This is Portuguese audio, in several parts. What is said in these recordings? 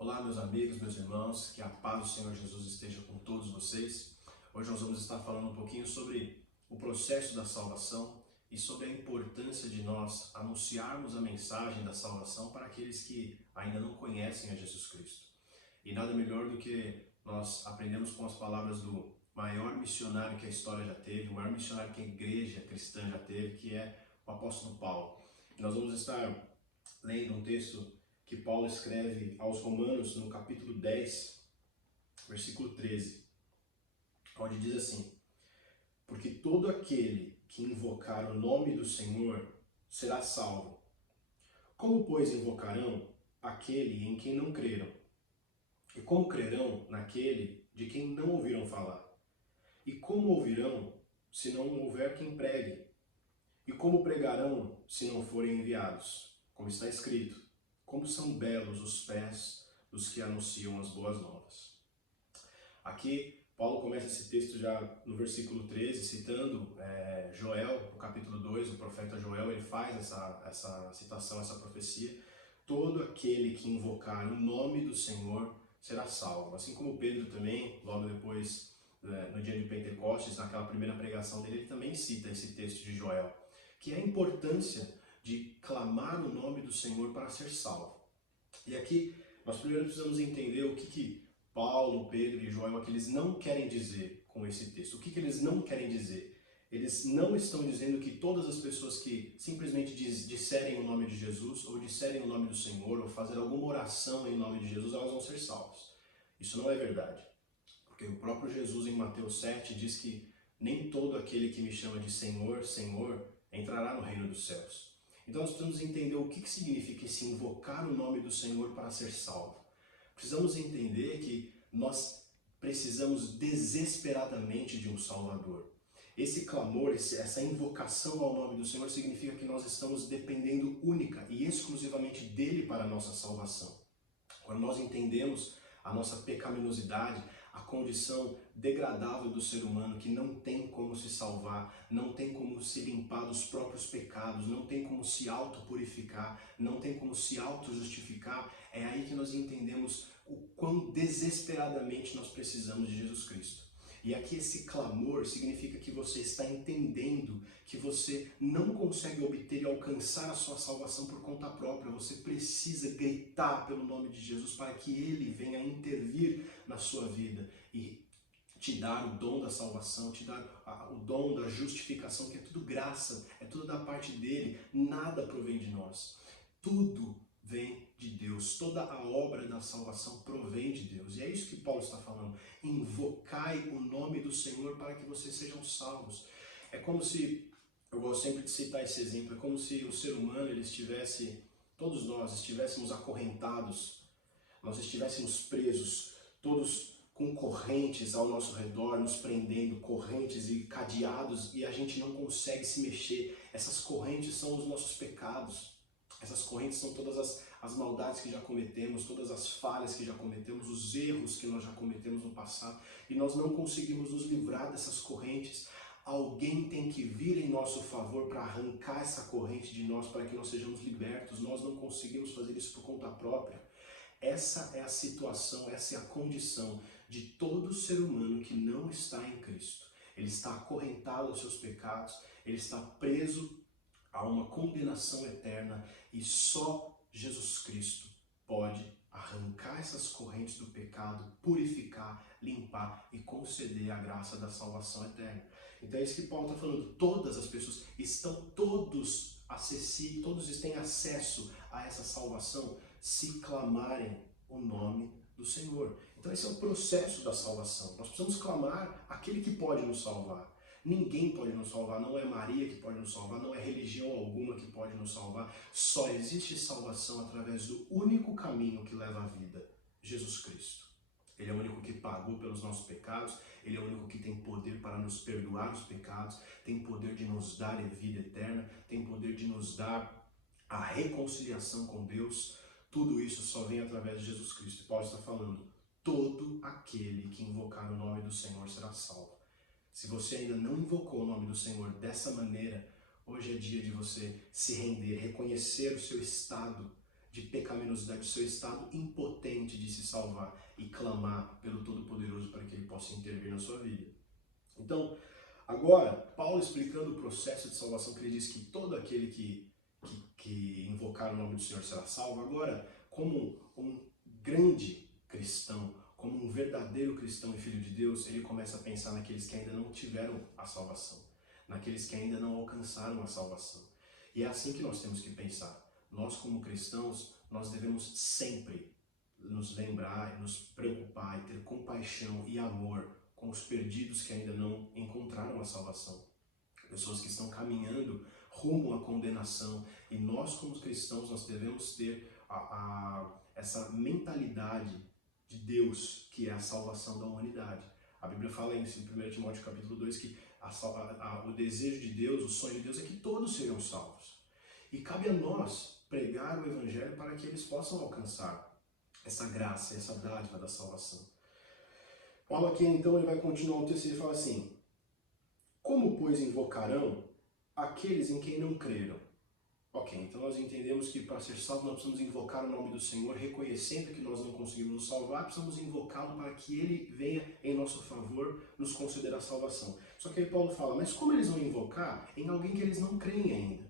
Olá, meus amigos, meus irmãos, que a paz do Senhor Jesus esteja com todos vocês. Hoje nós vamos estar falando um pouquinho sobre o processo da salvação e sobre a importância de nós anunciarmos a mensagem da salvação para aqueles que ainda não conhecem a Jesus Cristo. E nada melhor do que nós aprendemos com as palavras do maior missionário que a história já teve, o maior missionário que a igreja cristã já teve, que é o apóstolo Paulo. E nós vamos estar lendo um texto que Paulo escreve aos Romanos no capítulo 10, versículo 13, onde diz assim: porque todo aquele que invocar o nome do Senhor será salvo. Como, pois, invocarão aquele em quem não creram? E como crerão naquele de quem não ouviram falar? E como ouvirão se não houver quem pregue? E como pregarão se não forem enviados? Como está escrito: como são belos os pés dos que anunciam as boas novas. Aqui, Paulo começa esse texto já no versículo 13, citando Joel, no capítulo 2, o profeta Joel, ele faz essa citação, essa profecia. Todo aquele que invocar o nome do Senhor será salvo. Assim como Pedro também, logo depois, no dia de Pentecostes, naquela primeira pregação dele, ele também cita esse texto de Joel, que é a importância de clamar o nome do Senhor para ser salvo. E aqui nós primeiro precisamos entender o que Paulo, Pedro e Joel aqui eles não querem dizer com esse texto. O que eles não querem dizer? Eles não estão dizendo que todas as pessoas que simplesmente disserem o nome de Jesus, ou disserem o nome do Senhor, ou fazer alguma oração em nome de Jesus, elas vão ser salvas. Isso não é verdade. Porque o próprio Jesus em Mateus 7 diz que nem todo aquele que me chama de Senhor, Senhor, entrará no reino dos céus. Então nós precisamos entender o que significa esse invocar o nome do Senhor para ser salvo. Precisamos entender que nós precisamos desesperadamente de um Salvador. Esse clamor, essa invocação ao nome do Senhor significa que nós estamos dependendo única e exclusivamente dele para a nossa salvação. Quando nós entendemos a nossa pecaminosidade, a condição degradável do ser humano que não tem como se salvar, não tem como se limpar dos próprios pecados, não tem como se auto-purificar, não tem como se auto-justificar, é aí que nós entendemos o quão desesperadamente nós precisamos de Jesus Cristo. E aqui esse clamor significa que você está entendendo que você não consegue obter e alcançar a sua salvação por conta própria. Você precisa gritar pelo nome de Jesus para que Ele venha intervir na sua vida e te dar o dom da salvação, te dar o dom da justificação, que é tudo graça, é tudo da parte dele, nada provém de nós. Tudo vem de Deus, toda a obra da salvação provém de Deus. E é isso que Paulo está falando. Invocai o nome do Senhor para que vocês sejam salvos. É como se, eu gosto sempre de citar esse exemplo, é como se o ser humano, ele estivesse, todos nós estivéssemos acorrentados, nós estivéssemos presos, todos com correntes ao nosso redor, nos prendendo, correntes e cadeados, e a gente não consegue se mexer. Essas correntes são os nossos pecados. Essas correntes são todas as maldades que já cometemos, todas as falhas que já cometemos, os erros que nós já cometemos no passado, e nós não conseguimos nos livrar dessas correntes. Alguém tem que vir em nosso favor para arrancar essa corrente de nós, para que nós sejamos libertos. Nós não conseguimos fazer isso por conta própria. Essa é a situação, essa é a condição de todo ser humano que não está em Cristo. Ele está acorrentado aos seus pecados, ele está preso a uma condenação eterna, e só Jesus Cristo pode arrancar essas correntes do pecado, purificar, limpar e conceder a graça da salvação eterna. Então é isso que Paulo está falando. Todas as pessoas estão acessíveis, todos têm acesso a essa salvação se clamarem o nome do Senhor. Então esse é o processo da salvação. Nós precisamos clamar aquele que pode nos salvar. Ninguém pode nos salvar, não é Maria que pode nos salvar, não é religião alguma que pode nos salvar. Só existe salvação através do único caminho que leva à vida, Jesus Cristo. Ele é o único que pagou pelos nossos pecados, Ele é o único que tem poder para nos perdoar os pecados, tem poder de nos dar a vida eterna, tem poder de nos dar a reconciliação com Deus. Tudo isso só vem através de Jesus Cristo. Paulo está falando, todo aquele que invocar o nome do Senhor será salvo. Se você ainda não invocou o nome do Senhor dessa maneira, hoje é dia de você se render, reconhecer o seu estado de pecaminosidade, do seu estado impotente de se salvar e clamar pelo Todo-Poderoso para que Ele possa intervir na sua vida. Então, agora, Paulo explicando o processo de salvação, que ele diz que todo aquele que invocar o nome do Senhor será salvo. Agora, como um grande cristão, como um verdadeiro cristão e filho de Deus, ele começa a pensar naqueles que ainda não tiveram a salvação, naqueles que ainda não alcançaram a salvação. E é assim que nós temos que pensar. Nós, como cristãos, nós devemos sempre nos lembrar, nos preocupar e ter compaixão e amor com os perdidos que ainda não encontraram a salvação. Pessoas que estão caminhando rumo à condenação. E nós, como cristãos, nós devemos ter essa mentalidade de Deus, que é a salvação da humanidade. A Bíblia fala em 1 Timóteo capítulo 2 que o desejo de Deus, o sonho de Deus é que todos sejam salvos. E cabe a nós pregar o Evangelho para que eles possam alcançar essa graça, essa dádiva da salvação. Paulo aqui então ele vai continuar o texto e ele fala assim: como, pois, invocarão aqueles em quem não creram? Ok, então nós entendemos que para ser salvos nós precisamos invocar o nome do Senhor, reconhecendo que nós não conseguimos nos salvar, precisamos invocá-lo para que Ele venha em nosso favor nos conceder a salvação. Só que aí Paulo fala, mas como eles vão invocar em alguém que eles não creem ainda?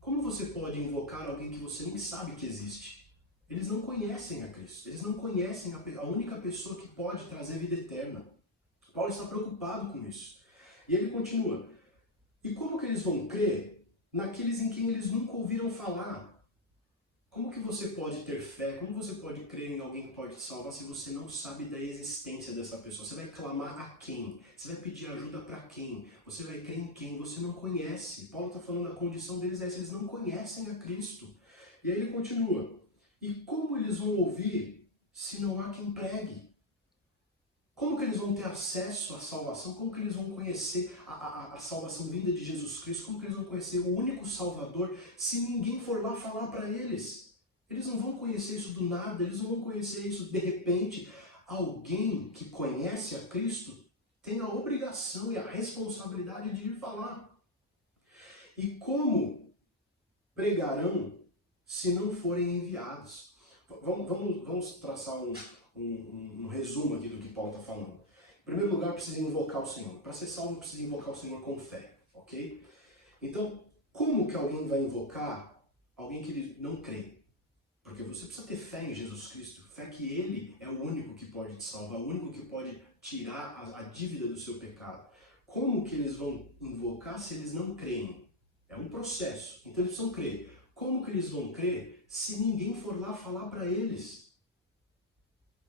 Como você pode invocar alguém que você nem sabe que existe? Eles não conhecem a Cristo, eles não conhecem a única pessoa que pode trazer vida eterna. Paulo está preocupado com isso. E ele continua, e como que eles vão crer naqueles em quem eles nunca ouviram falar? Como que você pode ter fé, como você pode crer em alguém que pode te salvar se você não sabe da existência dessa pessoa? Você vai clamar a quem? Você vai pedir ajuda para quem? Você vai crer em quem você não conhece? Paulo está falando a condição deles é essa, eles não conhecem a Cristo. E aí ele continua, e como eles vão ouvir se não há quem pregue? Como que eles vão ter acesso à salvação? Como que eles vão conhecer a salvação vinda de Jesus Cristo? Como que eles vão conhecer o único Salvador se ninguém for lá falar para eles? Eles não vão conhecer isso do nada, eles não vão conhecer isso de repente. Alguém que conhece a Cristo tem a obrigação e a responsabilidade de ir falar. E como pregarão se não forem enviados? Vamos traçar um resumo aqui do que Paulo está falando. Em primeiro lugar, precisa invocar o Senhor. Para ser salvo, precisa invocar o Senhor com fé, ok? Então, como que alguém vai invocar alguém que ele não crê? Porque você precisa ter fé em Jesus Cristo, fé que Ele é o único que pode te salvar, o único que pode tirar a dívida do seu pecado. Como que eles vão invocar se eles não creem? É um processo, então eles precisam crer. Como que eles vão crer se ninguém for lá falar para eles?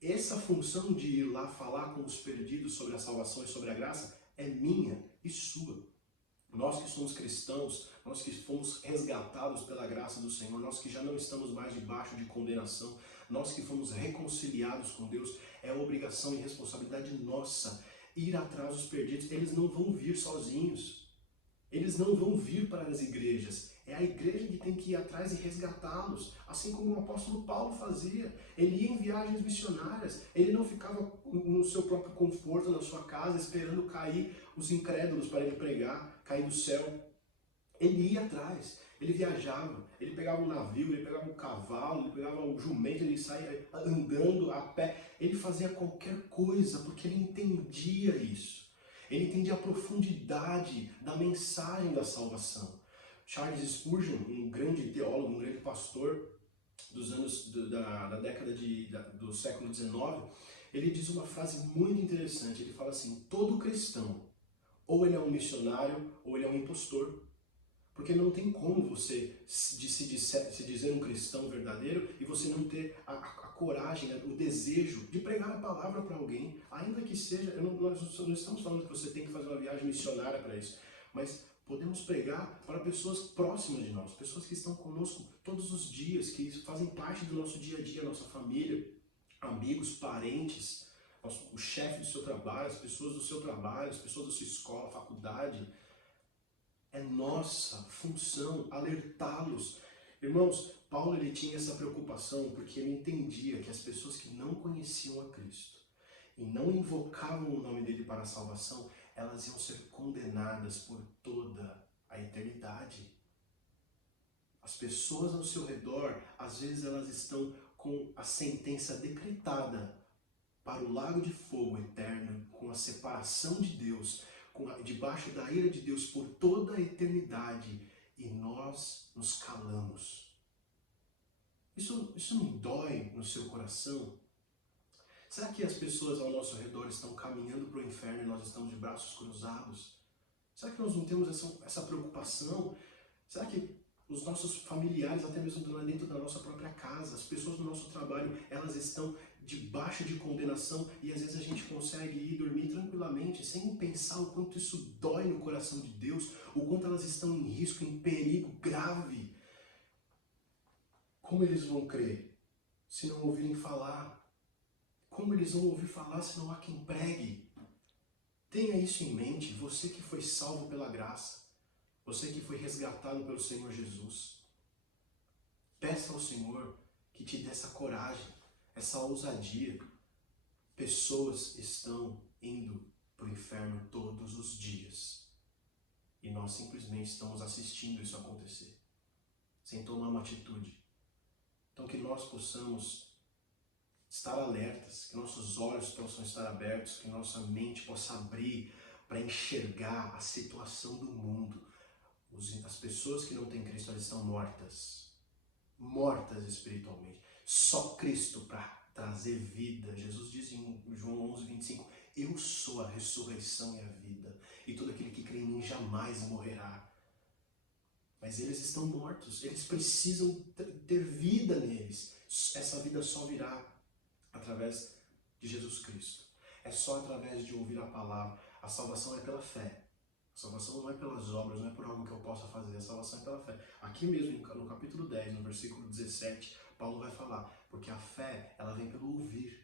Essa função de ir lá falar com os perdidos sobre a salvação e sobre a graça é minha e sua. Nós que somos cristãos, nós que fomos resgatados pela graça do Senhor, nós que já não estamos mais debaixo de condenação, nós que fomos reconciliados com Deus, é obrigação e responsabilidade nossa ir atrás dos perdidos. Eles não vão vir sozinhos. Eles não vão vir para as igrejas. É a igreja que tem que ir atrás e resgatá-los, assim como o apóstolo Paulo fazia. Ele ia em viagens missionárias, ele não ficava no seu próprio conforto, na sua casa, esperando cair os incrédulos para ele pregar, cair do céu. Ele ia atrás, ele viajava, ele pegava um navio, ele pegava um cavalo, ele pegava um jumento, ele saía andando a pé, ele fazia qualquer coisa, porque ele entendia isso. Ele entendia a profundidade da mensagem da salvação. Charles Spurgeon, um grande teólogo, um grande pastor dos anos da década do século XIX, ele diz uma frase muito interessante. Ele fala assim: todo cristão, ou ele é um missionário, ou ele é um impostor. Porque não tem como você se dizer um cristão verdadeiro e você não ter a coragem, né, o desejo de pregar a palavra para alguém, ainda que seja, nós não estamos falando que você tem que fazer uma viagem missionária para isso, mas podemos pregar para pessoas próximas de nós, pessoas que estão conosco todos os dias, que fazem parte do nosso dia a dia, nossa família, amigos, parentes, o chefe do seu trabalho, as pessoas do seu trabalho, as pessoas da sua escola, faculdade. É nossa função alertá-los. Irmãos, Paulo ele tinha essa preocupação porque ele entendia que as pessoas que não conheciam a Cristo e não invocavam o nome dele para a salvação, elas iam ser condenadas por toda a eternidade. As pessoas ao seu redor, às vezes elas estão com a sentença decretada para o lago de fogo eterno, com a separação de Deus, debaixo da ira de Deus por toda a eternidade, e nós nos calamos. Isso não dói no seu coração? Será que as pessoas ao nosso redor estão caminhando para o inferno e nós estamos de braços cruzados? Será que nós não temos essa preocupação? Será que os nossos familiares, até mesmo dentro da nossa própria casa, as pessoas do nosso trabalho, elas estão debaixo de condenação e às vezes a gente consegue ir dormir tranquilamente sem pensar o quanto isso dói no coração de Deus, o quanto elas estão em risco, em perigo grave? Como eles vão crer se não ouvirem falar? Como eles vão ouvir falar se não há quem pregue? Tenha isso em mente, você que foi salvo pela graça, você que foi resgatado pelo Senhor Jesus. Peça ao Senhor que te dê essa coragem, essa ousadia. Pessoas estão indo para o inferno todos os dias. E nós simplesmente estamos assistindo isso acontecer, sem tomar uma atitude. Então que nós possamos estar alertas, que nossos olhos possam estar abertos, que nossa mente possa abrir para enxergar a situação do mundo. As pessoas que não têm Cristo, elas estão mortas espiritualmente. Só Cristo para trazer vida. Jesus diz em João 11:25, eu sou a ressurreição e a vida, e todo aquele que crê em mim jamais morrerá. Mas eles estão mortos, eles precisam ter vida neles. Essa vida só virá através de Jesus Cristo. É só através de ouvir a palavra. A salvação é pela fé. A salvação não é pelas obras, não é por algo que eu possa fazer. A salvação é pela fé. Aqui mesmo, no capítulo 10, no versículo 17, Paulo vai falar, porque a fé, ela vem pelo ouvir.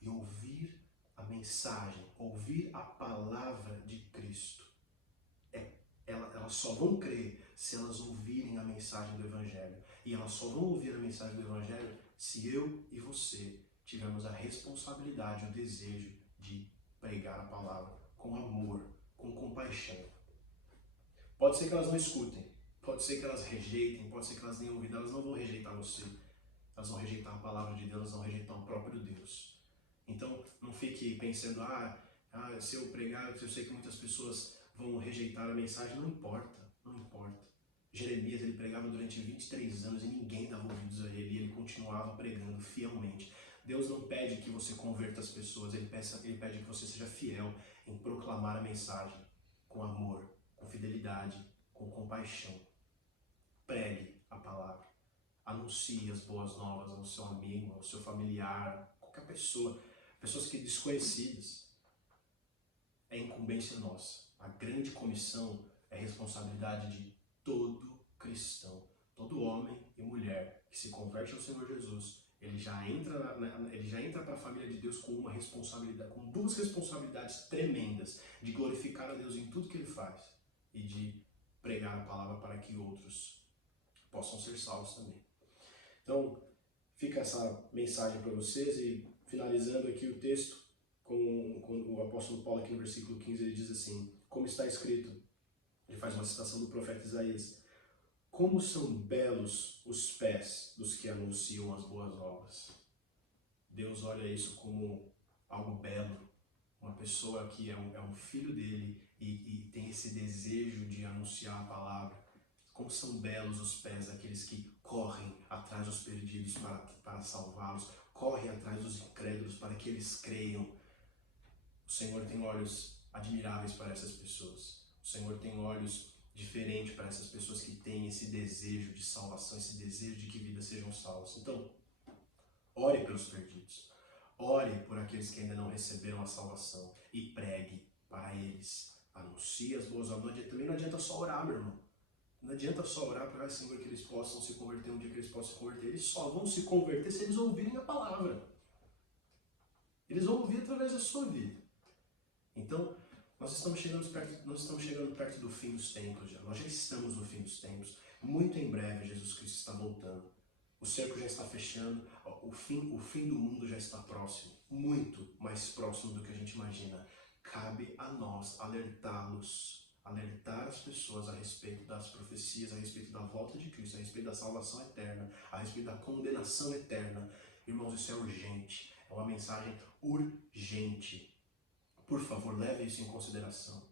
E ouvir a mensagem, ouvir a palavra de Cristo. Elas só vão crer se elas ouvirem a mensagem do Evangelho. E elas só vão ouvir a mensagem do Evangelho se eu e você tivermos a responsabilidade, o desejo de pregar a palavra com amor, com compaixão. Pode ser que elas não escutem, pode ser que elas rejeitem, pode ser que elas nem ouviram, elas não vão rejeitar você. Elas vão rejeitar a palavra de Deus, elas vão rejeitar o próprio Deus. Então, não fique pensando, se eu pregar, eu sei que muitas pessoas vão rejeitar a mensagem, não importa. Jeremias, ele pregava durante 23 anos e ninguém dava ouvidos a ele, e ele continuava pregando fielmente. Deus não pede que você converta as pessoas, ele pede que você seja fiel em proclamar a mensagem com amor, com fidelidade, com compaixão. Pregue a palavra, anuncie as boas novas ao seu amigo, ao seu familiar, qualquer pessoa, pessoas que desconhecidas. É incumbência nossa. A grande comissão é responsabilidade de todo cristão, todo homem e mulher que se converte ao Senhor Jesus. Ele já entra para a família de Deus com uma responsabilidade, com duas responsabilidades tremendas, de glorificar a Deus em tudo que ele faz e de pregar a palavra para que outros possam ser salvos também. Então, fica essa mensagem para vocês, e finalizando aqui o texto com o apóstolo Paulo aqui no versículo 15, ele diz assim, como está escrito, ele faz uma citação do profeta Isaías, como são belos os pés dos que anunciam as boas novas. Deus olha isso como algo belo, uma pessoa que é um filho dele e tem esse desejo de anunciar a palavra. Como são belos os pés daqueles que correm atrás dos perdidos para salvá-los, correm atrás dos incrédulos para que eles creiam. O Senhor tem olhos admiráveis para essas pessoas. O Senhor tem olhos diferentes para essas pessoas que têm esse desejo de salvação, esse desejo de que vidas sejam salvas. Então, ore pelos perdidos. Ore por aqueles que ainda não receberam a salvação e pregue para eles. Anuncie as boas novas. Também não adianta só orar, meu irmão. Não adianta só orar para o Senhor que eles possam se converter, um dia que eles possam se converter. Eles só vão se converter se eles ouvirem a palavra. Eles vão ouvir através da sua vida. Então, nós estamos chegando perto do fim dos tempos já. Nós já estamos no fim dos tempos. Muito em breve Jesus Cristo está voltando. O cerco já está fechando. O fim do mundo já está próximo. Muito mais próximo do que a gente imagina. Cabe a nós alertá-los alertar as pessoas a respeito das profecias, a respeito da volta de Cristo, a respeito da salvação eterna, a respeito da condenação eterna. Irmãos, isso é urgente, é uma mensagem urgente. Por favor, leve isso em consideração.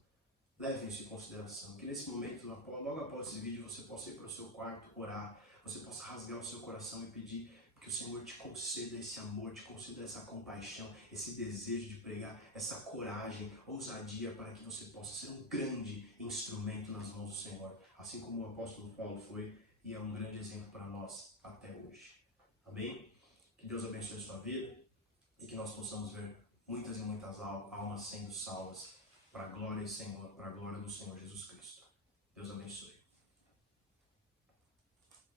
Leve isso em consideração. Que nesse momento, logo após esse vídeo, você possa ir para o seu quarto, orar, você possa rasgar o seu coração e pedir que o Senhor te conceda esse amor, te conceda essa compaixão, esse desejo de pregar, essa coragem, ousadia para que você possa ser um grande instrumento nas mãos do Senhor, assim como o apóstolo Paulo foi e é um grande exemplo para nós até hoje. Amém? Que Deus abençoe a sua vida e que nós possamos ver muitas e muitas almas sendo salvas para a glória do Senhor Jesus Cristo. Deus abençoe.